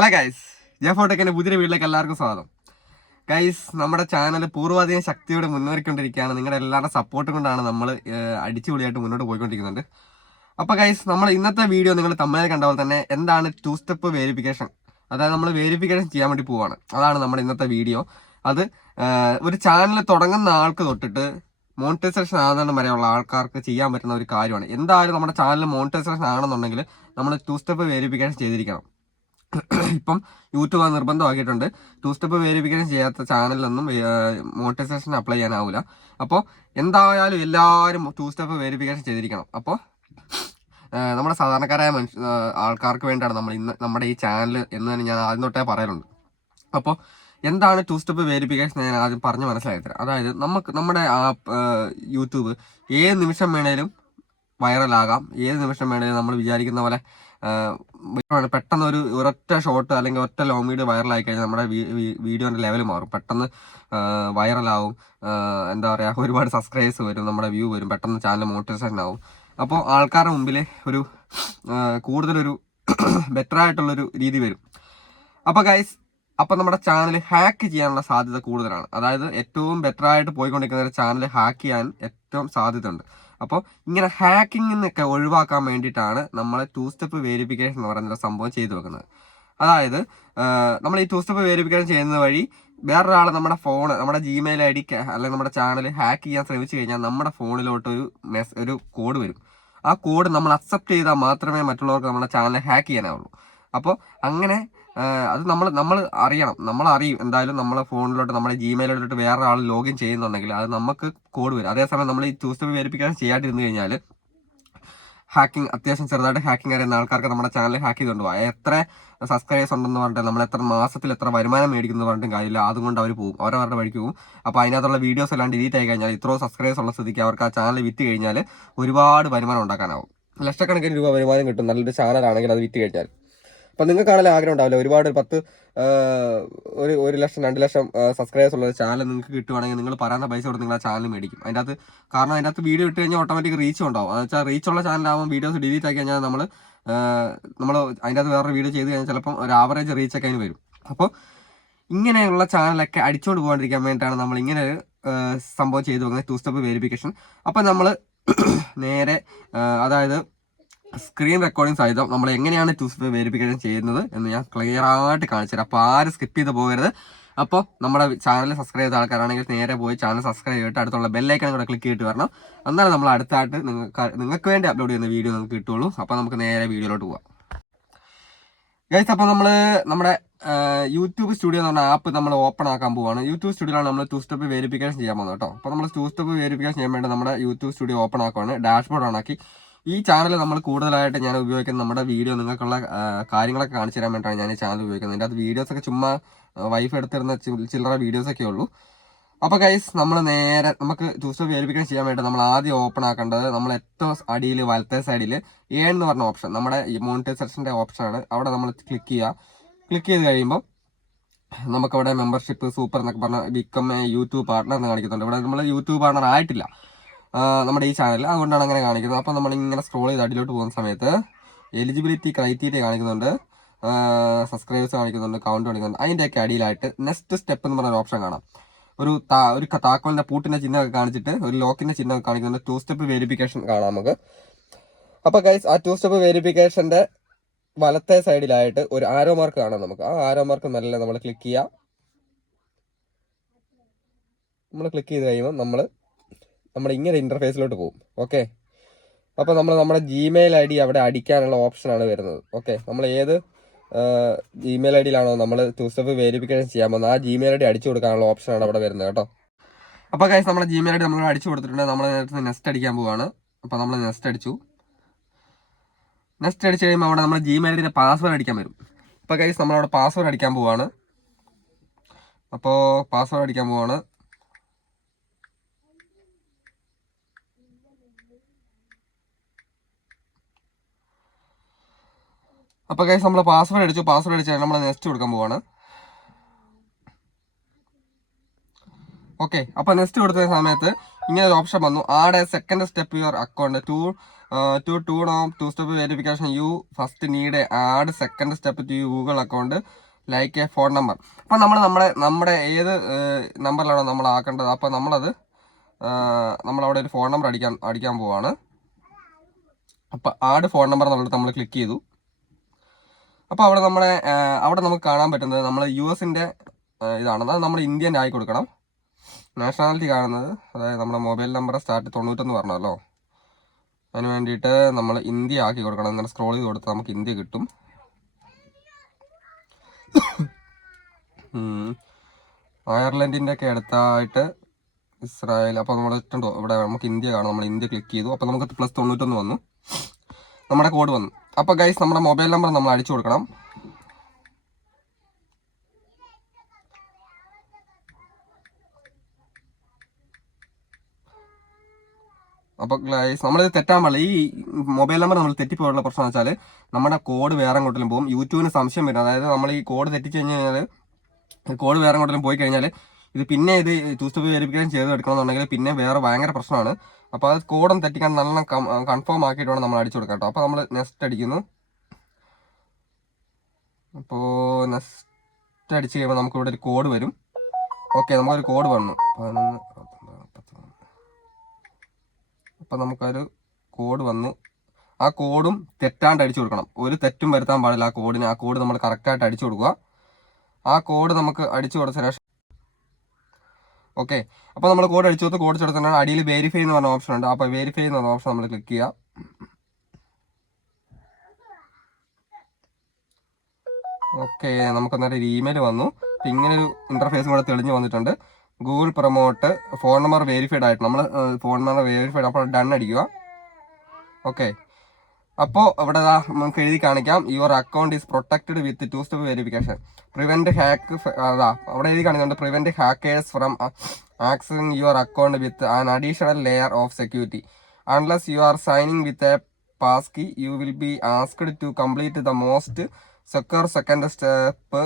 Hello guys ജെഫോട്ടെക്കിന്റെ പുതിയ വീട്ടിലേക്ക് എല്ലാവർക്കും സ്വാഗതം. ഗൈസ് നമ്മുടെ ചാനൽ പൂർവാധികം ശക്തിയോടെ മുന്നേറിക്കൊണ്ടിരിക്കുകയാണ്. നിങ്ങളുടെ എല്ലാവരുടെ സപ്പോർട്ട് കൊണ്ടാണ് നമ്മൾ അടിച്ചുപൊളിയായിട്ട് മുന്നോട്ട് പോയിക്കൊണ്ടിരിക്കുന്നുണ്ട്. അപ്പോൾ ഗൈസ് നമ്മൾ ഇന്നത്തെ വീഡിയോ നിങ്ങൾ തമ്മിൽ കണ്ട പോലെ തന്നെ എന്താണ് ടു സ്റ്റെപ്പ് വേരിഫിക്കേഷൻ അതായത് നമ്മൾ വേരിഫിക്കേഷൻ ചെയ്യാൻ വേണ്ടി പോവാണ്. അതാണ് നമ്മുടെ ഇന്നത്തെ വീഡിയോ അത് ഒരു ചാനൽ തുടങ്ങുന്ന ആൾക്ക് തൊട്ടിട്ട് മോണിറ്റൈസേഷൻ ആകുന്ന വരെയുള്ള ആൾക്കാർക്ക് ചെയ്യാൻ പറ്റുന്ന ഒരു കാര്യമാണ്. എന്തായാലും നമ്മുടെ ചാനൽ മോണിറ്റൈസേഷൻ ആണെന്നുണ്ടെങ്കിൽ നമ്മൾ ടു സ്റ്റെപ്പ് വേരിഫിക്കേഷൻ ചെയ്തിരിക്കണം. ഇപ്പം യൂട്യൂബ് അത് നിർബന്ധമാക്കിയിട്ടുണ്ട്. ടു സ്റ്റെപ്പ് വേരിഫിക്കേഷൻ ചെയ്യാത്ത ചാനലിലൊന്നും മോണിറ്റൈസേഷൻ അപ്ലൈ ചെയ്യാനാവില്ല അപ്പോൾ എന്തായാലും എല്ലാവരും ടു സ്റ്റെപ്പ് വേരിഫിക്കേഷൻ ചെയ്തിരിക്കണം. അപ്പോൾ നമ്മുടെ സാധാരണക്കാരായ മനുഷ്യ ആൾക്കാർക്ക് വേണ്ടിയാണ് നമ്മൾ ഇന്ന് നമ്മുടെ ഈ ചാനൽ എന്ന് തന്നെ ഞാൻ ആദ്യം തൊട്ടേ പറയാറുണ്ട് അപ്പോൾ എന്താണ് ടു സ്റ്റെപ്പ് വെരിഫിക്കേഷൻ ഞാൻ ആദ്യം പറഞ്ഞ് മനസ്സിലാക്കി തരാം അതായത് നമുക്ക് നമ്മുടെ യൂട്യൂബ് ഏത് നിമിഷം വേണേലും വൈറലാകാം ഏത് നിമിഷം വേണേലും നമ്മൾ വിചാരിക്കുന്ന പോലെ പെട്ടെന്ന് ഒരു ഒരൊറ്റ ഷോട്ട് അല്ലെങ്കിൽ ഒറ്റ ലോങ് വീഡിയോ വൈറലായി കഴിഞ്ഞാൽ നമ്മുടെ വീഡിയോന്റെ ലെവൽ മാറും. പെട്ടെന്ന് വൈറലാവും എന്താ പറയുക ഒരുപാട് സബ്സ്ക്രൈബേഴ്സ് വരും നമ്മുടെ വ്യൂ വരും. പെട്ടെന്ന് ചാനൽ മോട്ടിവേഷൻ ആവും. അപ്പോൾ ആൾക്കാരുടെ മുമ്പിൽ ഒരു കൂടുതലൊരു ബെറ്റർ ആയിട്ടുള്ളൊരു രീതി വരും. അപ്പോൾ ഗൈസ് അപ്പോൾ നമ്മുടെ ചാനൽ ഹാക്ക് ചെയ്യാനുള്ള സാധ്യത കൂടുതലാണ്. അതായത് ഏറ്റവും ബെറ്റർ ആയിട്ട് പോയിക്കൊണ്ടിരിക്കുന്ന ഒരു ചാനൽ ഹാക്ക് ചെയ്യാൻ ഏറ്റവും സാധ്യതയുണ്ട്. അപ്പോൾ ഇങ്ങനെ ഹാക്കിംഗ് നിന്നൊക്കെ ഒഴിവാക്കാൻ വേണ്ടിയിട്ടാണ് നമ്മൾ ടു സ്റ്റെപ്പ് വേരിഫിക്കേഷൻ എന്ന് പറയുന്ന സംഭവം ചെയ്തു വെക്കുന്നത്. അതായത് നമ്മൾ ഈ ടു സ്റ്റെപ്പ് വേരിഫിക്കേഷൻ ചെയ്യുന്നത് വഴി വേറൊരാൾ നമ്മുടെ ഫോൺ നമ്മുടെ ജിമെയിൽ ഐ ഡി അല്ലെങ്കിൽ നമ്മുടെ ചാനൽ ഹാക്ക് ചെയ്യാൻ ശ്രമിച്ചു കഴിഞ്ഞാൽ നമ്മുടെ ഫോണിലോട്ട് ഒരു മെസ് ഒരു കോഡ് വരും. ആ കോഡ് നമ്മൾ അക്സെപ്റ്റ് ചെയ്താൽ മാത്രമേ മറ്റുള്ളവർക്ക് നമ്മുടെ ചാനൽ ഹാക്ക് ചെയ്യാനാവുള്ളൂ. അപ്പോൾ അങ്ങനെ അത് നമ്മൾ നമ്മൾ അറിയണം. നമ്മൾ അറിയും എന്തായാലും നമ്മളെ ഫോണിലോട്ട് നമ്മുടെ ജിമെയിലോട്ട് വേറെ ആൾ ലോഗിൻ ചെയ്യുന്നുണ്ടെങ്കിൽ അത് നമുക്ക് കോഡ് വരും. അതേസമയം നമ്മൾ ഈ ചൂസ് സ്റ്റെപ്പ് വെരിഫിക്കേഷൻ ചെയ്യാണ്ടിരുന്നു കഴിഞ്ഞാൽ ഹാക്കിംഗ് അത്യാവശ്യം ചെറുതായിട്ട് ഹാക്കിംഗ് അറിയുന്ന ആൾക്കാർക്ക് നമ്മുടെ ചാനൽ ഹാക്ക് ചെയ്തുകൊണ്ട് പോകാം എത്ര സബ്സ്ക്രൈബേഴ്സ് ഉണ്ടെന്ന് പറഞ്ഞിട്ട് നമ്മൾ എത്ര മാസത്തിൽ എത്ര വരുമാനം മേടിക്കുന്നു പറഞ്ഞിട്ടും കാര്യമില്ല. അതുകൊണ്ട് അവർ പോകും. അവരവരുടെ വഴിക്ക് പോകും. അപ്പോൾ അതിനകത്തുള്ള വീഡിയോസ് എല്ലാം ഡിലീറ്റ് ആയി കഴിഞ്ഞാൽ ഇത്രയും സബ്സ്ക്രൈബേഴ്സ് ഉള്ള സ്ഥിതിക്ക് അവർക്ക് ആ ചാനൽ വിറ്റ് കഴിഞ്ഞാൽ ഒരുപാട് വരുമാനം ഉണ്ടാക്കാനാവും. ലക്ഷക്കണക്കിന് രൂപ വരുമാനം കിട്ടും. നല്ലൊരു ചാനലാണെങ്കിൽ അത് വിറ്റ് കഴിഞ്ഞാൽ അപ്പം നിങ്ങൾക്കാണെങ്കിലും ആഗ്രഹം ഉണ്ടാവില്ല. ഒരുപാട് ഒരു പത്ത് ഒരു ഒരു ലക്ഷം രണ്ട് ലക്ഷം സബ്സ്ക്രൈബേഴ്സ് ഉള്ള ചാനൽ നിങ്ങൾക്ക് കിട്ടുവാണെങ്കിൽ നിങ്ങൾ പറയുന്ന പൈസ കൊടുത്ത് നിങ്ങൾ ആ ചാനൽ മേടിക്കും. അതിന്റെ അകത്ത് കാരണം അതിന്റെ അകത്ത് വീഡിയോ ഇട്ട് കഴിഞ്ഞാൽ ഓട്ടോമാറ്റിക് റീച്ച് ഉണ്ടാവും. എന്ന് വെച്ചാൽ റീച്ച് ഉള്ള ചാനലാകുമ്പോൾ വീഡിയോസ് ഡിലീറ്റ് ആക്കി കഴിഞ്ഞാൽ നമ്മൾ നമ്മൾ അതിന്റെ അകത്ത് വേറൊരു വീഡിയോ ചെയ്ത് കഴിഞ്ഞാൽ ചിലപ്പം ഒരു ആവറേജ് റീച്ച് ഒക്കെ അതിന് വരും. അപ്പോൾ ഇങ്ങനെയുള്ള ചാനലൊക്കെ അടിച്ചുകൊണ്ട് പോകാണ്ടിരിക്കാൻ വേണ്ടിയിട്ടാണ് നമ്മൾ ഇങ്ങനെ ഒരു സംഭവം ചെയ്തു. പോകുന്നത് ടു സ്റ്റെപ്പ് വെരിഫിക്കേഷൻ അപ്പം നമ്മൾ നേരെ അതായത് സ്ക്രീൻ റെക്കോർഡിംഗ് സഹിതം നമ്മൾ എങ്ങനെയാണ് ടു സ്റ്റെപ്പ് വെരിഫിക്കേഷൻ ചെയ്യുന്നത് എന്ന് ഞാൻ ക്ലിയർ ആയിട്ട് കാണിച്ചു തരാം. അപ്പോൾ ആരും സ്കിപ്പ് ചെയ്ത് പോകരുത്. അപ്പോൾ നമ്മുടെ ചാനൽ സബ്സ്ക്രൈബ് ചെയ്ത ആൾക്കാരാണെങ്കിൽ നേരെ പോയി ചാനൽ സബ്സ്ക്രൈബ് ചെയ്തിട്ട് അടുത്തുള്ള ബെല്ലൈക്കൺ കൂടെ ക്ലിക്ക് ചെയ്തിട്ട് വരണം. എന്നാലും നമ്മൾ അടുത്തായിട്ട് നിങ്ങൾക്ക് നിങ്ങൾക്ക് വേണ്ടി അപ്ലോഡ് ചെയ്യുന്ന വീഡിയോ നമുക്ക് കിട്ടുള്ളൂ. അപ്പോൾ നമുക്ക് നേരെ വീഡിയോയിലോട്ട് പോവാം. ഗൈസ് അപ്പോൾ നമ്മൾ നമ്മുടെ യൂട്യൂബ് സ്റ്റുഡിയോ എന്ന് പറഞ്ഞ ആപ്പ് നമ്മൾ ഓപ്പൺ ആക്കാൻ പോവാണ്. യൂട്യൂബ് സ്റ്റുഡിയോയിലാണ് നമ്മൾ ടു സ്റ്റെപ്പ് വെരിഫിക്കേഷൻ ചെയ്യാൻ പോകുന്നത് കേട്ടോ. അപ്പോൾ നമ്മൾ ടു സ്റ്റെപ്പ് വെരിഫിക്കേഷൻ ചെയ്യാൻ വേണ്ടി നമ്മുടെ യൂട്യൂബ് സ്റ്റുഡിയോ ഓപ്പൺ ആക്കുവാണ്. ഡാഷ്ബോർഡ് ഓൺ ആക്കി. ഈ ചാനൽ നമ്മൾ കൂടുതലായിട്ട് ഞാൻ ഉപയോഗിക്കുന്നത് നമ്മുടെ വീഡിയോ നിങ്ങൾക്കുള്ള കാര്യങ്ങളൊക്കെ കാണിച്ചു തരാൻ വേണ്ടിയിട്ടാണ് ഞാൻ ഈ ചാനൽ ഉപയോഗിക്കുന്നത്. എന്റെ അത് വീഡിയോസൊക്കെ ചുമ്മാ വൈഫ് എടുത്തിരുന്ന ചില്ലറ വീഡിയോസൊക്കെ ഉള്ളൂ. അപ്പോൾ ഗൈസ് നമ്മൾ നേരെ നമുക്ക് ജൂസ്റ്റർ വേരിഫിക്കേഷൻ ചെയ്യാൻ വേണ്ടി നമ്മൾ ആദ്യം ഓപ്പൺ ആക്കേണ്ടത് നമ്മൾ ഏറ്റവും അടിയിൽ വലത്തെ സൈഡിൽ ഏൺ എന്ന് പറഞ്ഞ ഓപ്ഷൻ നമ്മുടെ ഈ മോണിറ്റൈസേഷന്റെ ഓപ്ഷനാണ് അവിടെ നമ്മൾ ക്ലിക്ക് ചെയ്യുക. ക്ലിക്ക് ചെയ്ത് കഴിയുമ്പോൾ നമുക്കവിടെ മെമ്പർഷിപ്പ് സൂപ്പർ എന്നൊക്കെ പറഞ്ഞ ബിക്കം യൂട്യൂബ് പാർട്ണർ എന്ന് കാണിക്കുന്നുണ്ട്. ഇവിടെ നമ്മൾ യൂട്യൂബ് പാർട്ണർ ആയിട്ടില്ല. നമ്മുടെ ഈ ചാനലിൽ അതുകൊണ്ടാണ് അങ്ങനെ കാണിക്കുന്നത്. അപ്പോൾ നമ്മൾ ഇങ്ങനെ സ്ക്രോൾ ചെയ്ത് അടിയിലോട്ട് പോകുന്ന സമയത്ത് എലിജിബിലിറ്റി ക്രൈറ്റീരിയ കാണിക്കുന്നുണ്ട്. സബ്സ്ക്രൈബേഴ്സ് കാണിക്കുന്നുണ്ട് കൗണ്ട് കാണിക്കുന്നുണ്ട്. അതിന്റെയൊക്കെ അടിയിലായിട്ട് നെക്സ്റ്റ് സ്റ്റെപ്പ് എന്ന് പറഞ്ഞ ഓപ്ഷൻ കാണാം. ഒരു താ ഒരു താക്കോലിന്റെ പൂട്ടിന്റെ ചിഹ്നമൊക്കെ കാണിച്ചിട്ട് ഒരു ലോക്കിന്റെ ചിഹ്നമൊക്കെ കാണിക്കുന്നുണ്ട്. ടു സ്റ്റെപ്പ് വെരിഫിക്കേഷൻ കാണാം നമുക്ക്. അപ്പോൾ ഗൈസ് ആ ടു സ്റ്റെപ്പ് വെരിഫിക്കേഷന്റെ വലത്തെ സൈഡിലായിട്ട് ഒരു ആരോ മാർക്ക് കാണാം നമുക്ക്. ആ ആരോ മാർക്ക് നല്ല നമ്മൾ ക്ലിക്ക് ചെയ്യുക നമ്മൾ ക്ലിക്ക് ചെയ്ത് കഴിയുമ്പോൾ നമ്മൾ നമ്മൾ ഇങ്ങനെ ഇന്റർഫേസിലോട്ട് പോകും ഓക്കെ അപ്പോൾ നമ്മൾ നമ്മുടെ ജിമെയിൽ ഐ ഡി അവിടെ അടിക്കാനുള്ള ഓപ്ഷനാണ് വരുന്നത്. ഓക്കെ നമ്മൾ ഏത് ജിമെയിൽ ഐ ഡിയിലാണോ നമ്മൾ ടു സ്റ്റെപ്പ് വെരിഫിക്കേഷൻ ചെയ്യാൻ പോകുന്നത് ആ ജിമെയിൽ ഐ ഡി അടിച്ചു കൊടുക്കാനുള്ള ഓപ്ഷനാണ് അവിടെ വരുന്നത് കേട്ടോ. അപ്പോൾ ഗൈസ് നമ്മുടെ ജിമെയിൽ ഐ ഡി നമ്മൾ അടിച്ചു കൊടുത്തിട്ടുണ്ട്. നമ്മൾ നേരത്തെ നെക്സ്റ്റ് അടിക്കാൻ പോവാണ്. അപ്പോൾ നമ്മൾ നെക്സ്റ്റ് അടിച്ചു. നെക്സ്റ്റ് അടിച്ച് കഴിയുമ്പോൾ അവിടെ നമ്മുടെ ജിമെയിൽ ഐഡിയുടെ പാസ്വേഡ് അടിക്കാൻ വരും. അപ്പോൾ കൈസ് നമ്മളവിടെ പാസ്വേഡ് അടിക്കാൻ പോവാണ്. അപ്പോൾ പാസ്വേഡ് അടിക്കാൻ പോവാണ്. അപ്പോൾ കൈസ് നമ്മൾ പാസ്വേഡ് അടിച്ചു പാസ്വേഡ് അടിച്ചാൽ നമ്മൾ നെക്സ്റ്റ് കൊടുക്കാൻ പോവാണ്. ഓക്കെ അപ്പോൾ നെക്സ്റ്റ് കൊടുത്ത സമയത്ത് ഇങ്ങനെ ഒരു ഓപ്ഷൻ വന്നു. A second step your account to to to no two step verification you first need add second step to Google account like a phone number അപ്പം നമ്മൾ നമ്മുടെ നമ്മുടെ ഏത് നമ്പറിലാണോ നമ്മൾ ആക്കേണ്ടത് അപ്പോൾ നമ്മളത് നമ്മളവിടെ ഒരു ഫോൺ നമ്പർ അടിക്കാൻ അടിക്കാൻ പോവാണ്. അപ്പോൾ ആഡ് ഫോൺ നമ്പർ എന്നുള്ളത് നമ്മൾ ക്ലിക്ക് ചെയ്തു. അപ്പോൾ അവിടെ നമ്മുടെ അവിടെ നമുക്ക് കാണാൻ പറ്റുന്നത് നമ്മൾ യു എസിന്റെ ഇതാണ്. അതായത് നമ്മൾ ഇന്ത്യൻ ആയി കൊടുക്കണം. നാഷണാലിറ്റി കാണുന്നത് അതായത് നമ്മുടെ മൊബൈൽ നമ്പർ സ്റ്റാർട്ട് തൊണ്ണൂറ്റൊന്ന് പറഞ്ഞല്ലോ. അതിന് വേണ്ടിയിട്ട് നമ്മൾ ഇന്ത്യ ആക്കി കൊടുക്കണം. അങ്ങനെ സ്ക്രോൾ ചെയ്ത് കൊടുത്താൽ നമുക്ക് ഇന്ത്യ കിട്ടും. അയർലൻഡിന്റെ ഒക്കെ അടുത്തായിട്ട് ഇസ്രായേൽ അപ്പോൾ നമ്മൾ ഇട്ടുണ്ടോ ഇവിടെ നമുക്ക് ഇന്ത്യ കാണും. നമ്മൾ ഇന്ത്യ ക്ലിക്ക് ചെയ്തു. അപ്പോൾ നമുക്ക് പ്ലസ് തൊണ്ണൂറ്റൊന്ന് വന്നു. നമ്മുടെ കോഡ് വന്നു. അപ്പോൾ ഗൈസ് നമ്മുടെ മൊബൈൽ നമ്പർ നമ്മൾ അടിച്ചു കൊടുക്കണം. അപ്പോൾ ഗൈസ് നമ്മളിത് തെറ്റാൻ പാടില്ല. ഈ മൊബൈൽ നമ്പർ നമ്മൾ തെറ്റിപ്പോയുള്ള പ്രശ്നം വെച്ചാൽ നമ്മുടെ കോഡ് വേറെ അങ്ങോട്ടിലും പോകും. യൂട്യൂബിന് സംശയം വരും. അതായത് നമ്മൾ ഈ കോഡ് തെറ്റിച്ച് കഴിഞ്ഞാൽ കോഡ് വേറെ അങ്ങോട്ടിലും പോയി കഴിഞ്ഞാൽ ഇത് പിന്നെ ഇത് ടൂസ്റ്റപ്പ് വെരിഫിക്കേഷൻ ചെയ്ത് എടുക്കണമെന്നുണ്ടെങ്കിൽ പിന്നെ വേറെ ഭയങ്കര പ്രശ്നമാണ്. അപ്പോൾ അത് കോഡും തെറ്റിക്കാൻ നല്ല കൺഫേം ആക്കിയിട്ട് വേണം നമ്മൾ അടിച്ചു കൊടുക്കാം കേട്ടോ അപ്പോൾ നമ്മൾ നെസ്റ്റ് അടിക്കുന്നു. അപ്പോൾ നെസ്റ്റ് അടിച്ച് കഴിയുമ്പോൾ നമുക്ക് ഇവിടെ ഒരു കോഡ് വരും. ഓക്കെ നമുക്കൊരു കോഡ് വന്നു. പതിനൊന്ന് നമുക്കൊരു കോഡ് വന്നു. ആ കോഡും തെറ്റാണ്ട് അടിച്ചു കൊടുക്കണം. ഒരു തെറ്റും വരുത്താൻ പാടില്ല ആ കോഡിന്. ആ കോഡ് നമ്മൾ കറക്റ്റായിട്ട് അടിച്ചു കൊടുക്കുക. ആ കോഡ് നമുക്ക് അടിച്ചു കൊടുത്ത ശേഷം ഓക്കെ. അപ്പോൾ നമ്മൾ കോഡ് അടിച്ചു കൊടുത്ത് കോഡ് കൊടുത്തിട്ടാണ് അടിയിൽ വെരിഫൈ എന്ന് പറഞ്ഞ ഓപ്ഷൻ ഉണ്ട്. അപ്പോൾ വെരിഫൈ എന്ന് പറഞ്ഞ ഓപ്ഷൻ നമ്മൾ ക്ലിക്ക് ചെയ്യുക ഓക്കെ നമുക്ക് അന്നേരം ഒരു ഇമെയിൽ വന്നു. ഇങ്ങനെ ഒരു ഇന്റർഫേസ് കൂടെ തെളിഞ്ഞു വന്നിട്ടുണ്ട്. Google promote phone number verified ആയിട്ട് നമ്മൾ ഫോൺ നമ്പർ വെരിഫൈഡ് അപ്പോൾ ഡൺ അടിക്കുക. ഓക്കെ. അപ്പോൾ ഇവിടെ നമുക്ക് എഴുതി കാണിക്കാം. Your account is protected with two step verification prevent hack അതാ അവിടെ എഴുതി കാണിക്കുന്നുണ്ട്. Prevent hackers from accessing your account with an additional layer of security unless you are signing with a passkey you will be asked to complete the most secure second step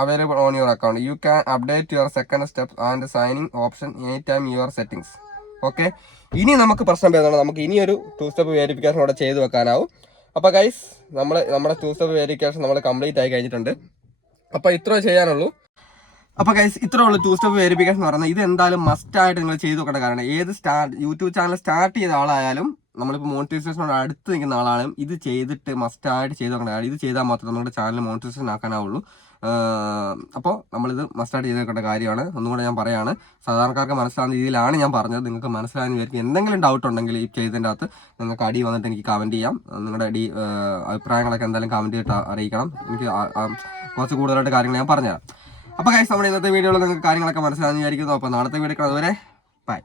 available on your account you can update your second step and signing option any time your settings. Okay ഇനി നമുക്ക് പ്രശ്നം വരുന്നത് നമുക്ക് ഇനി ഒരു to step verification ഇവിടെ ചെയ്ത് വെക്കാനാവും. അപ്പോൾ ഗൈസ് നമ്മൾ നമ്മുടെ ടു സ്റ്റെപ്പ് വെരിഫിക്കേഷൻ നമ്മൾ കംപ്ലീറ്റ് ആയി കഴിഞ്ഞിട്ടുണ്ട്. അപ്പോൾ ഇത്ര ചെയ്യാനുള്ളൂ. അപ്പോൾ ഗൈസ് ഇത്ര ഉള്ളൂ ടു സ്റ്റെപ്പ് വെരിഫിക്കേഷൻ എന്ന് പറയുന്നത്. ഇത് എന്തായാലും മസ്റ്റ് ആയിട്ട് നിങ്ങൾ ചെയ്ത് വെക്കേണ്ട കാരണം ഏത് സ്റ്റാർട്ട് യൂട്യൂബ് ചാനൽ സ്റ്റാർട്ട് ചെയ്ത ആളായാലും നമ്മളിപ്പോൾ മോണിറ്റൈസേഷനോട് അടുത്ത് നിൽക്കുന്ന ആളാണ് ഇത് ചെയ്തിട്ട് മസ്റ്റ് ആയിട്ട് ചെയ്ത് നോക്കേണ്ട കാര്യം. ഇത് ചെയ്താൽ മാത്രമേ നമ്മുടെ ചാനൽ മോണിറ്റൈസേഷൻ ആക്കാനാവുള്ളൂ. അപ്പോൾ നമ്മളിത് മസ്റ്റ് ആയിട്ട് ചെയ്ത് വെക്കേണ്ട കാര്യമാണ്. ഒന്നും കൂടെ ഞാൻ പറയാണ്. സാധാരണക്കാർക്ക് മനസ്സിലാവുന്ന രീതിയിലാണ് ഞാൻ പറഞ്ഞത്. നിങ്ങൾക്ക് മനസ്സിലാകുന്ന വിചാരിക്കും. എന്തെങ്കിലും ഡൗട്ട് ഉണ്ടെങ്കിൽ ഈ ചെയ്തതിന്റെ അകത്ത് നിങ്ങൾക്ക് അടി വന്നിട്ട് എനിക്ക് കമന്റ് ചെയ്യാം. നിങ്ങളുടെ അടി അഭിപ്രായങ്ങളൊക്കെ എന്തായാലും കമന്റ് ചെയ്തിട്ട് അറിയിക്കണം. എനിക്ക് കുറച്ച് കൂടുതലായിട്ട് കാര്യങ്ങൾ ഞാൻ പറഞ്ഞുതരാം. അപ്പോൾ കൈസ് നമ്മുടെ ഇന്നത്തെ വീഡിയോയിൽ നിങ്ങൾക്ക് കാര്യങ്ങളൊക്കെ മനസ്സിലാകുന്ന വിചാരിക്കുന്നു. അപ്പോൾ നാളത്തെ വീഡിയോ അതുവരെ ബൈ